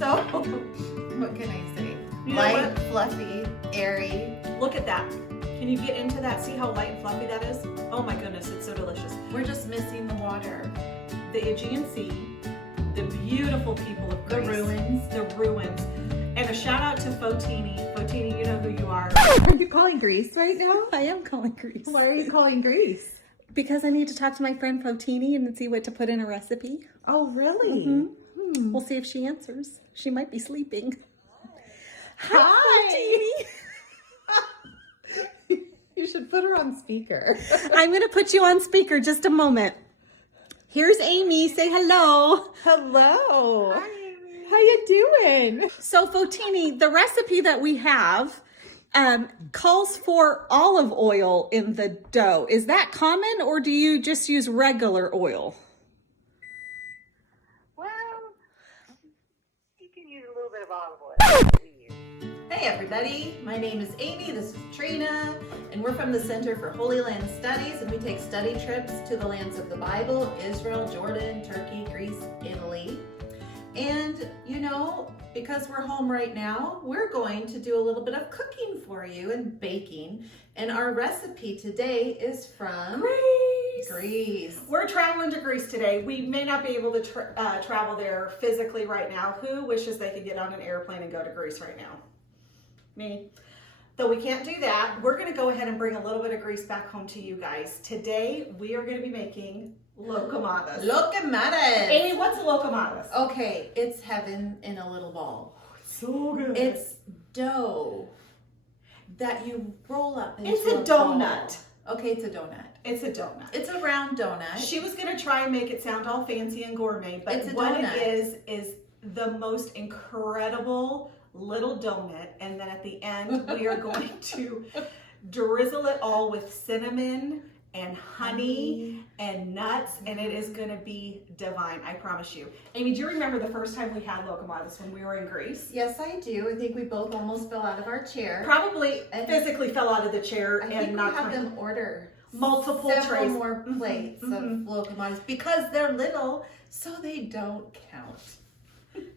So, what can I say? Light, fluffy, airy. Look at that. Can you get into that? See how light and fluffy that is? Oh my goodness, it's so delicious. We're just missing the water. The Aegean Sea, the beautiful people of Greece. The ruins. And a shout out to Fotini. Fotini, you know who you are. Are you calling Greece right now? I am calling Greece. Why are you calling Greece? Because I need to talk to my friend Fotini and see what to put in a recipe. Oh, really? Mm-hmm. We'll see if she answers. She might be sleeping. Hi. You should put her on speaker. I'm going to put you on speaker just a moment. Here's Amy. Say hello. Hello. Hi, Amy. How you doing? So Fotini, the recipe that we have calls for olive oil in the dough. Is that common, or do you just use regular oil? Well, you can use a little bit of olive oil. Hey everybody, my name is Amy, this is Trina, and we're from the Center for Holy Land Studies, and we take study trips to the lands of the Bible, Israel, Jordan, Turkey, Greece, Italy. And you know, because we're home right now, we're going to do a little bit of cooking for you and baking. And our recipe today is from Greece. We're traveling to Greece today. We may not be able to travel there physically right now. Who wishes they could get on an airplane and go to Greece right now? Me. Though we can't do that, we're going to go ahead and bring a little bit of Greece back home to you guys. Today, we are going to be making Loukoumadas. Loukoumadas. Amy, what's a Loukoumadas? Okay, it's heaven in a little ball. So good. It's dough that you roll up into It's a donut. Ball. Okay, it's a donut. It's a donut. It's a round donut. She was going to try and make it sound all fancy and gourmet, but It's a what donut. it is the most incredible little donut, and then at the end we are going to drizzle it all with cinnamon and honey and nuts, and it is going to be divine, I promise you. Amy, do you remember the first time we had Loukoumadas when we were in Greece? Yes, I do. I think we both almost fell out of our chair. Probably physically fell out of the chair I and think not we have them order multiple several trays. more plates of Loukoumadas because they're little, so they don't count.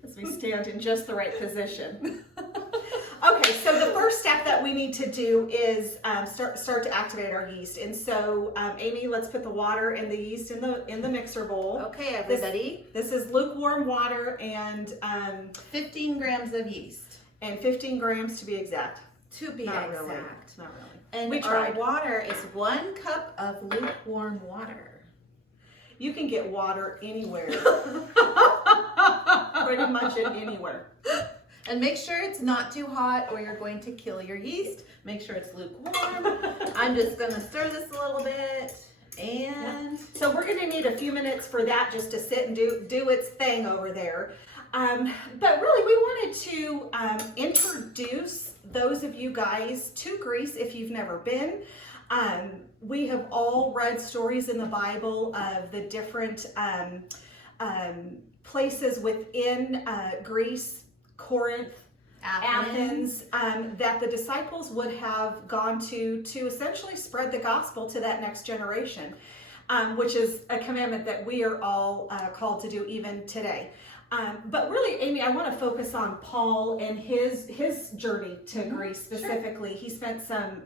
As we stand in just the right position. Okay, so the first step that we need to do is start to activate our yeast. And so, Amy, let's put the water and the yeast in the mixer bowl. Okay, everybody. This is lukewarm water and 15 grams of yeast. and 15 grams to be exact. To be Not exact. really. Not really. And We our tried. water is 1 cup of lukewarm water. You can get water anywhere. Pretty much anywhere. And make sure it's not too hot or you're going to kill your yeast. Make sure it's lukewarm. I'm just gonna stir this a little bit and So we're gonna need a few minutes for that just to sit and do its thing over there. But really we wanted to introduce those of you guys to Greece if you've never been. We have all read stories in the Bible of the different places within Greece, Corinth, Athens, that the disciples would have gone to essentially spread the gospel to that next generation, which is a commandment that we are all called to do even today. But really, Amy, I want to focus on Paul and his journey to Greece specifically. Sure. He spent some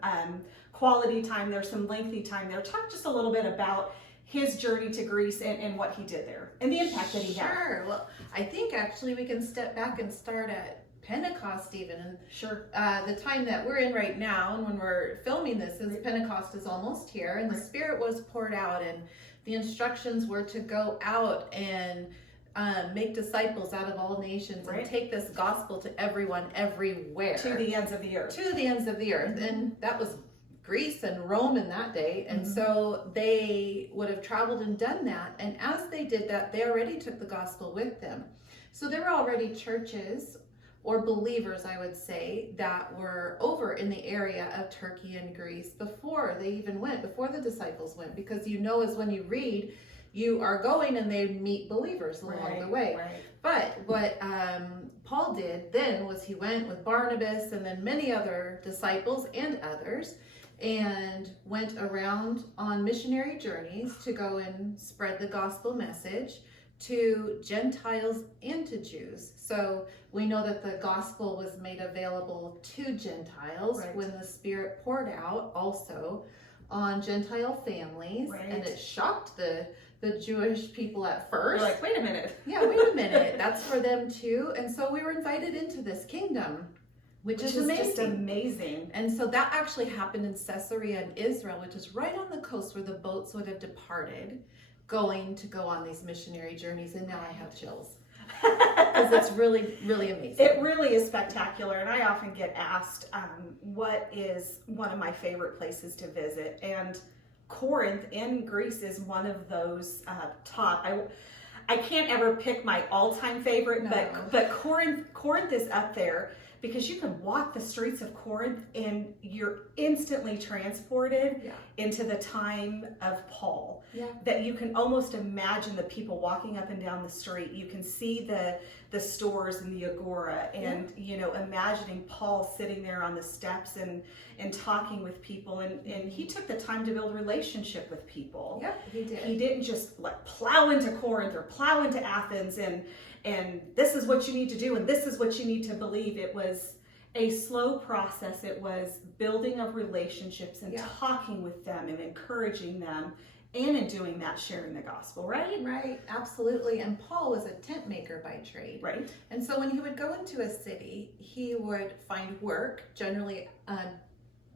quality time there, some lengthy time there. Talk just a little bit about his journey to Greece and what he did there and the impact that he had. Sure. Well, I think actually we can step back and start at Pentecost even. And the time that we're in right now and when we're filming this is Pentecost is almost here and the Spirit was poured out and the instructions were to go out and make disciples out of all nations and take this gospel to everyone everywhere. To the ends of the earth. To the ends of the earth. And that was Greece and Rome in that day. And so they would have traveled and done that. And as they did that, they already took the gospel with them. So there were already churches or believers, I would say, that were over in the area of Turkey and Greece before they even went, before the disciples went. Because you know, as when you read, you are going and they meet believers along the way. Right. But what Paul did then was he went with Barnabas and then many other disciples and others and went around on missionary journeys to go and spread the gospel message to Gentiles and to Jews. So we know that the gospel was made available to Gentiles Right. when the Spirit poured out also on Gentile families, Right. and it shocked the Jewish people at first. You're like, wait a minute. Yeah, wait a minute, that's for them too. And so we were invited into this kingdom, which is amazing. Just amazing. And so that actually happened in Caesarea in Israel, which is right on the coast where the boats would have departed, going to go on these missionary journeys. And now I have chills because it's really, really amazing. It really is spectacular, and I often get asked what is one of my favorite places to visit, and Corinth in Greece is one of those top. I can't ever pick my all-time favorite, No. but Corinth is up there because you can walk the streets of Corinth and you're instantly transported Yeah. into the time of Paul. Yeah. That you can almost imagine the people walking up and down the street. You can see the stores and the agora, and imagining Paul sitting there on the steps and talking with people, and he took the time to build relationship with people. Yep, he did. He didn't just like plow into Corinth or plow into Athens and this is what you need to do and this is what you need to believe. It was a slow process. It was building of relationships and talking with them and encouraging them, and in doing that, sharing the gospel, right? Right, absolutely. And Paul was a tent maker by trade. Right. And so when he would go into a city, he would find work, generally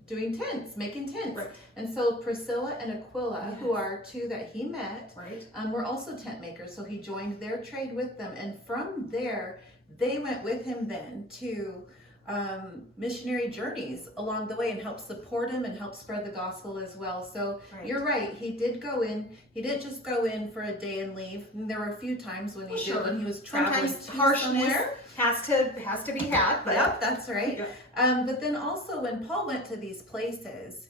doing tents, making tents. Right. And so Priscilla and Aquila, Yes. who are two that he met, Right. were also tent makers. So he joined their trade with them. And from there, they went with him then to missionary journeys along the way and helped support him and help spread the gospel as well. So Right. you're right. He did go in. He didn't just go in for a day and leave. And there were a few times when he Well, sure. did, when he was traveling Sometimes to harshness somewhere. has to be had, but Yep, that's right. Yep. But then also when Paul went to these places,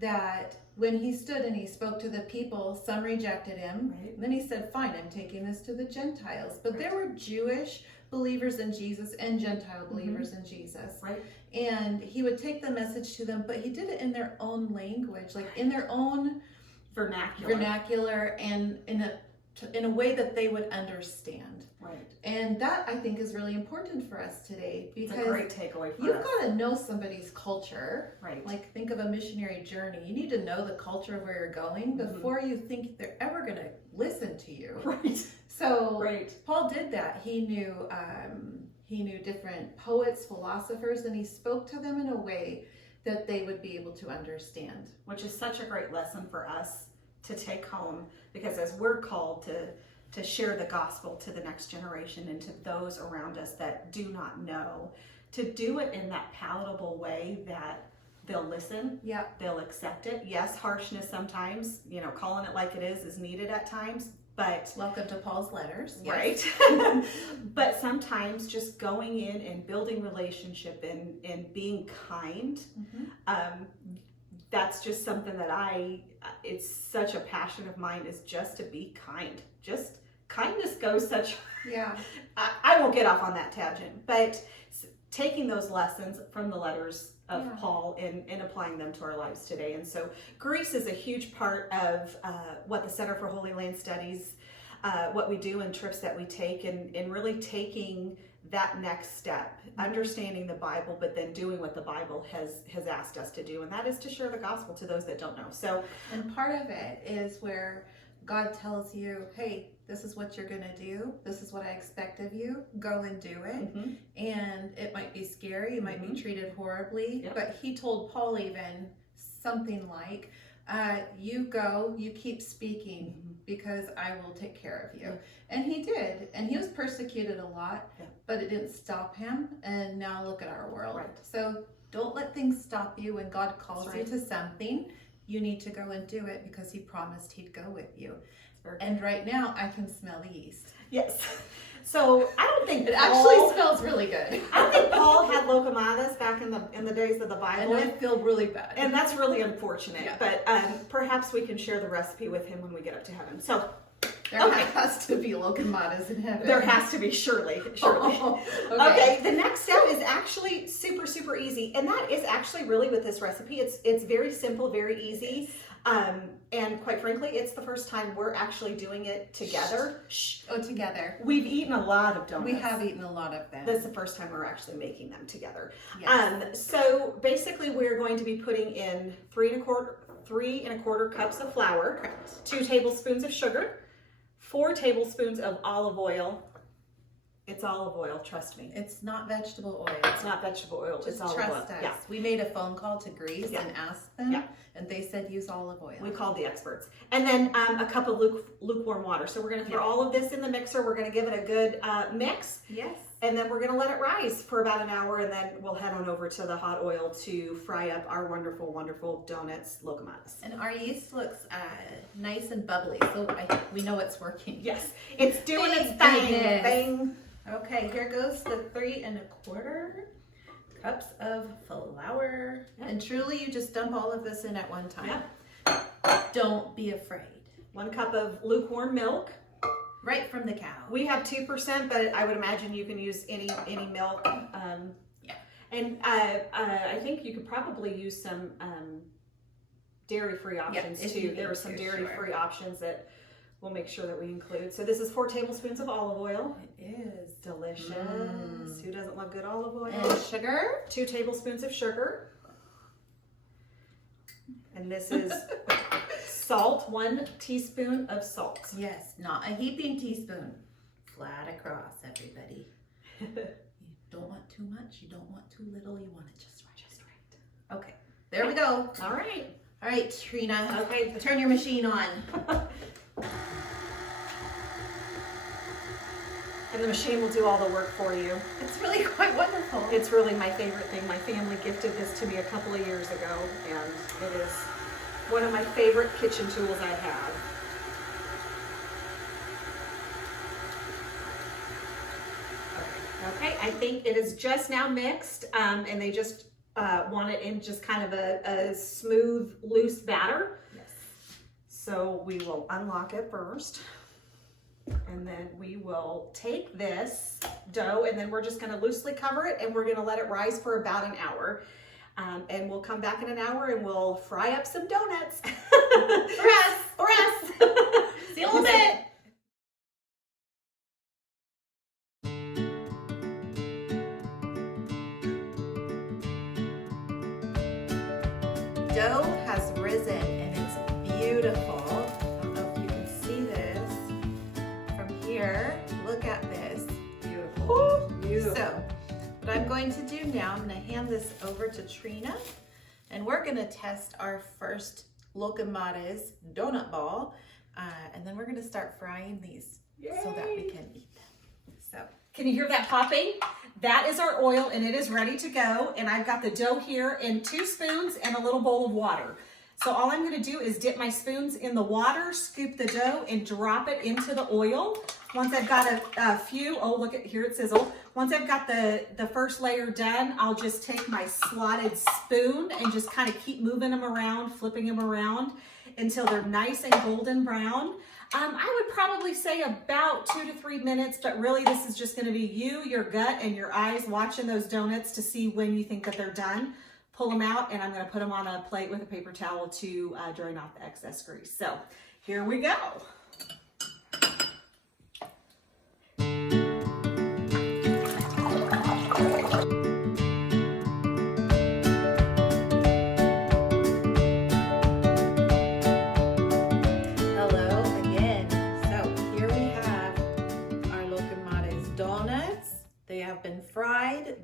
that when he stood and he spoke to the people, some rejected him. Right. And then he said, fine, I'm taking this to the Gentiles. But Right. there were Jewish believers in Jesus and Gentile believers in Jesus. Right. And he would take the message to them, but he did it in their own language, like in their own vernacular and in a way that they would understand. Right. And that, I think, is really important for us today, It's because a great takeaway for you've us. got to know somebody's culture. Right. Like, think of a missionary journey. You need to know the culture of where you're going before you think they're ever going to listen to you. Right. So Right. Paul did that. He knew different poets, philosophers, and he spoke to them in a way that they would be able to understand. Which is such a great lesson for us to take home, because as we're called to share the gospel to the next generation and to those around us that do not know, to do it in that palatable way that they'll listen, Yeah. they'll accept it. Yes, harshness sometimes, calling it like it is needed at times, but Welcome to Paul's letters. Yes. right. But sometimes just going in and building relationship and being kind, that's just something that it's such a passion of mine, is just to be kind. Just kindness goes such, Yeah. I won't get off on that tangent, but taking those lessons from the letters of Paul and applying them to our lives today. And so Greece is a huge part of what the Center for Holy Land Studies, what we do and trips that we take, and really taking that next step, understanding the Bible, but then doing what the Bible has asked us to do, and that is to share the gospel to those that don't know. So, And part of it is where God tells you, hey, this is what you're going to do. This is what I expect of you. Go and do it. And it might be scary. You might be treated horribly. Yep. But he told Paul even something like, you go, you keep speaking, because I will take care of you. And he did. And he was persecuted a lot, but it didn't stop him. And now look at our world. Right. So don't let things stop you. When God calls That's you right. to something, you need to go and do it, because he promised he'd go with you. Very And right now I can smell the yeast. yes. So I don't think It Paul, actually smells really good. I don't think Paul had Loukoumadas back in the days of the And Bible. I feel really bad. And that's really unfortunate, Yeah. but perhaps we can share the recipe with him when we get up to heaven. So There okay. has to be Loukoumadas in heaven. there has to be, surely. Oh, Okay, the next step is actually super, super easy, and that is actually really with this recipe. It's very simple, very easy. And quite frankly, it's the first time we're actually doing it together. Shh. Oh, together. We've eaten a lot of donuts. We have eaten a lot of them. This is the first time we're actually making them together. Yes. So basically we're going to be putting in 3¼ cups of flour, Correct. 2 tablespoons of sugar, 4 tablespoons of olive oil. It's olive oil, trust me. It's not vegetable oil. It's not vegetable oil, Just it's olive trust oil. us. Yeah. We made a phone call to Greece Yeah. and asked them, Yeah. and they said use olive oil. We called the experts. And then a cup of lukewarm water. So we're going to throw all of this in the mixer. We're going to give it a good mix. Yes. And then we're going to let it rise for about an hour. And then we'll head on over to the hot oil to fry up our wonderful, wonderful donuts, Loukoumadas. And our yeast looks nice and bubbly, so we know it's working. Yes, it's doing its Thank thing. goodness. Okay, here goes the 3¼ cups of flour. Yeah. And truly, you just dump all of this in at one time. Yeah. Don't be afraid. 1 cup of lukewarm milk. Right from the cow. We have 2%, but I would imagine you can use any milk. Yeah. And I think you could probably use some dairy-free options if you too. need There are some to, dairy-free options that we'll make sure that we include. So this is 4 tablespoons of olive oil. It is. Delicious. Mm. Who doesn't love good olive oil? And sugar. 2 tablespoons of sugar. And this is salt, 1 teaspoon of salt. Yes, not a heaping teaspoon. Flat across, everybody. You don't want too much, you don't want too little, you want it just right. Just right. Okay, there we go. All right. All right, Trina. Okay. Turn your machine on. And the machine will do all the work for you. It's really quite wonderful. It's really my favorite thing. My family gifted this to me a couple of years ago, and it is one of my favorite kitchen tools I have. Okay, I think it is just now mixed, and they just want it in just kind of a smooth, loose batter. Yes. So we will unlock it first. And then we will take this dough and then we're just going to loosely cover it and we're going to let it rise for about an hour. And we'll come back in an hour and we'll fry up some donuts. For us. See you in a little bit. Dough has risen and it's beautiful. I don't know if you can see this from here. Look at this. Beautiful. Beautiful. So, what I'm going to do now, I'm going to hand this over to Trina, and we're going to test our first Loukoumades donut ball, and then we're going to start frying these so that we can eat them. So, Can you hear that popping? That is our oil and it is ready to go. And I've got the dough here in 2 spoons and a little bowl of water. So all I'm gonna do is dip my spoons in the water, scoop the dough and drop it into the oil. Once I've got a few, oh look at here it sizzled. Once I've got the first layer done, I'll just take my slotted spoon and just kind of keep moving them around, flipping them around until they're nice and golden brown. I would probably say about 2 to 3 minutes, but really this is just gonna be you, your gut, and your eyes watching those donuts to see when you think that they're done. Pull them out, and I'm gonna put them on a plate with a paper towel to drain off the excess grease. So here we go.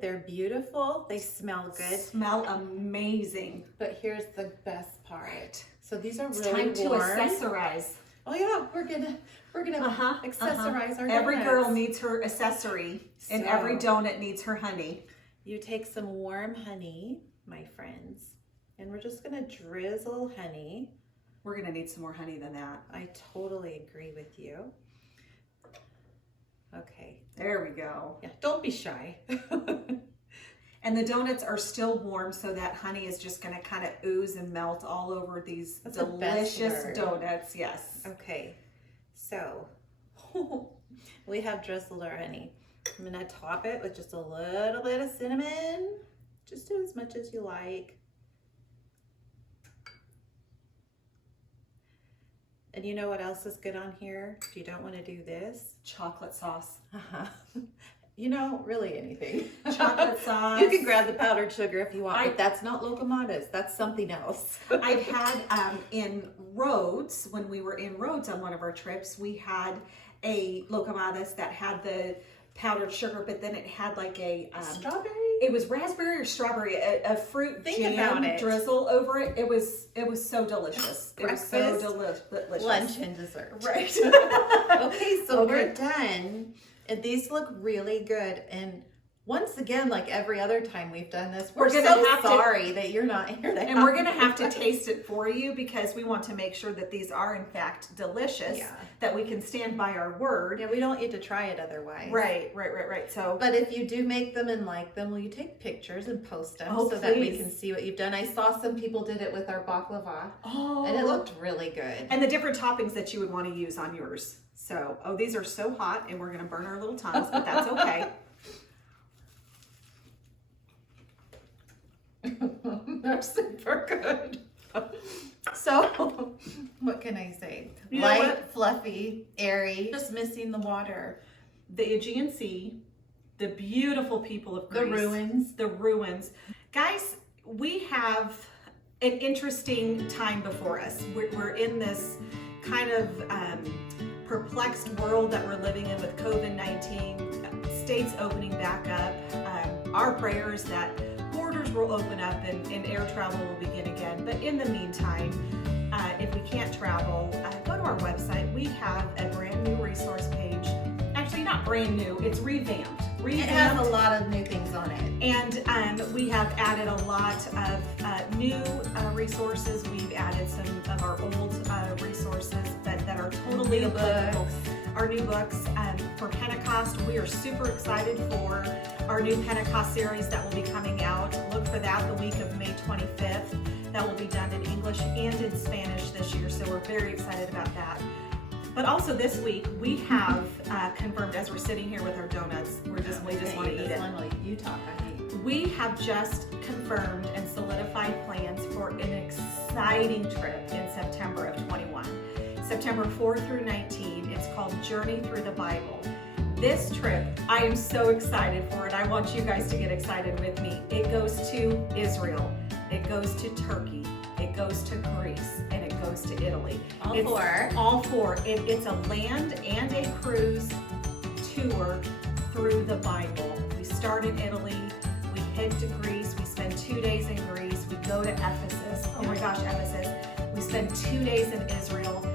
They're beautiful. They smell good. Smell amazing. But here's the best part. So these are It's really time warm. to accessorize. Oh yeah, we're gonna accessorize our Every donuts. girl needs her accessory, and So- every donut needs her honey. You take some warm honey, my friends, and we're just gonna drizzle honey. We're gonna need some more honey than that. I totally agree with you. Okay. There we go. Yeah, don't be shy. And the donuts are still warm, so that honey is just gonna kind of ooze and melt all over these That's the best delicious word. donuts. Yes. Okay, so we have drizzled our honey. I'm gonna top it with just a little bit of cinnamon. Just do as much as you like. And you know what else is good on here? If you don't want to do this, Chocolate sauce. you know, really anything. Chocolate sauce. You can grab the powdered sugar if you want, I- but that's not Loukoumadas. That's something else. I've had in Rhodes, when we were in Rhodes on one of our trips, we had a Loukoumadas that had the powdered sugar, but then it had like a Strawberry? it was raspberry or strawberry, a fruit Think jam about it. drizzle over it. It was so delicious. It was so Breakfast, delicious. Lunch and dessert. Right. Okay, so Okay. we're done. And these look really good. And once again, like every other time we've done this, we're We're gonna so have to- sorry that you're not here to And we're going to have to taste it for you because we want to make sure that these are in fact delicious, Yeah. that we can stand by our word. Yeah, we don't get to try it otherwise. Right. So But if you do make them and like them, will you take pictures and post them Oh, so that we please. can see what you've done? I saw some people did it with our baklava, oh, and it looked really good. and the different toppings that you would want to use on yours. So, these are so hot and we're going to burn our little tongues, but that's okay. They're super good. So, what can I say? You know Light, what? fluffy, airy, just missing the water. The Aegean Sea, the beautiful people of Greece. The ruins. Guys, we have an interesting time before us. We're in this kind of perplexed world that we're living in with COVID-19, states opening back up. Our prayer is that borders will open up and air travel will begin again. But in the meantime, if we can't travel, go to our website. We have a brand new resource page. Actually, not brand new, it's revamped. It has a lot of new things on it. And we have added a lot of new resources. We've added some of our old resources that are totally New applicable. books. Our new books for Pentecost. We are super excited for our new Pentecost series that will be coming out. Look for that the week of May 25th. That will be done in English and in Spanish this year, so we're very excited about that. But also this week, we have confirmed, as we're sitting here with our donuts, we just want to eat it. One like you talk, I hate. We have just confirmed and solidified plans for an exciting trip in September of 21. September 4 through 19. It's called Journey Through the Bible. This trip, I am so excited for it. I want you guys to get excited with me. It goes to Israel. It goes to Turkey. It goes to Greece. And it goes to Italy. All four. It's a land and a cruise tour through the Bible. We start in Italy. We head to Greece. We spend 2 days in Greece. We go to Ephesus. Oh my gosh, Ephesus. We spend 2 days in Israel.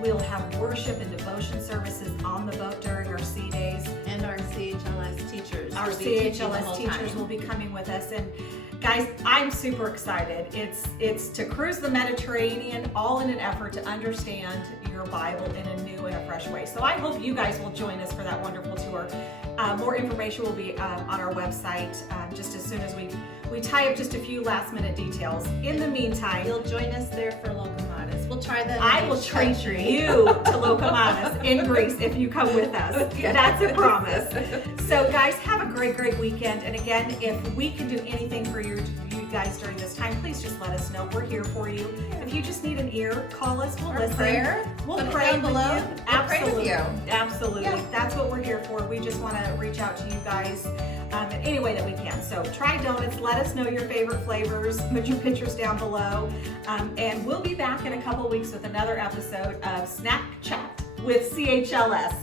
We'll have worship and devotion services on the boat during our sea days. And our CHLS teachers. Our will be teaching the CHLS whole teachers time. will be coming with us. And guys, I'm super excited. It's to cruise the Mediterranean, all in an effort to understand your Bible in a new and a fresh way. So I hope you guys will join us for that wonderful tour. More information will be on our website just as soon as we tie up just a few last minute details. In the meantime, You'll join us there for Loukoumades. We'll try that. I will treat you to Loukoumades in Greece if you come with us. Yeah. That's a promise. So guys, have a great weekend. And again, if we can do anything for you guys during this time, please just let us know. We're here for you. If you just need an ear, call us. We'll Or listen. prayer. We'll Put it pray down with below. you. We'll pray with Absolutely. you. Absolutely. Yeah. That's what we're here for. We just want to reach out to you guys in any way that we can. So try donuts. Let us know your favorite flavors. Put your pictures down below. And we'll be back in a couple weeks with another episode of Snack Chat with CHLS.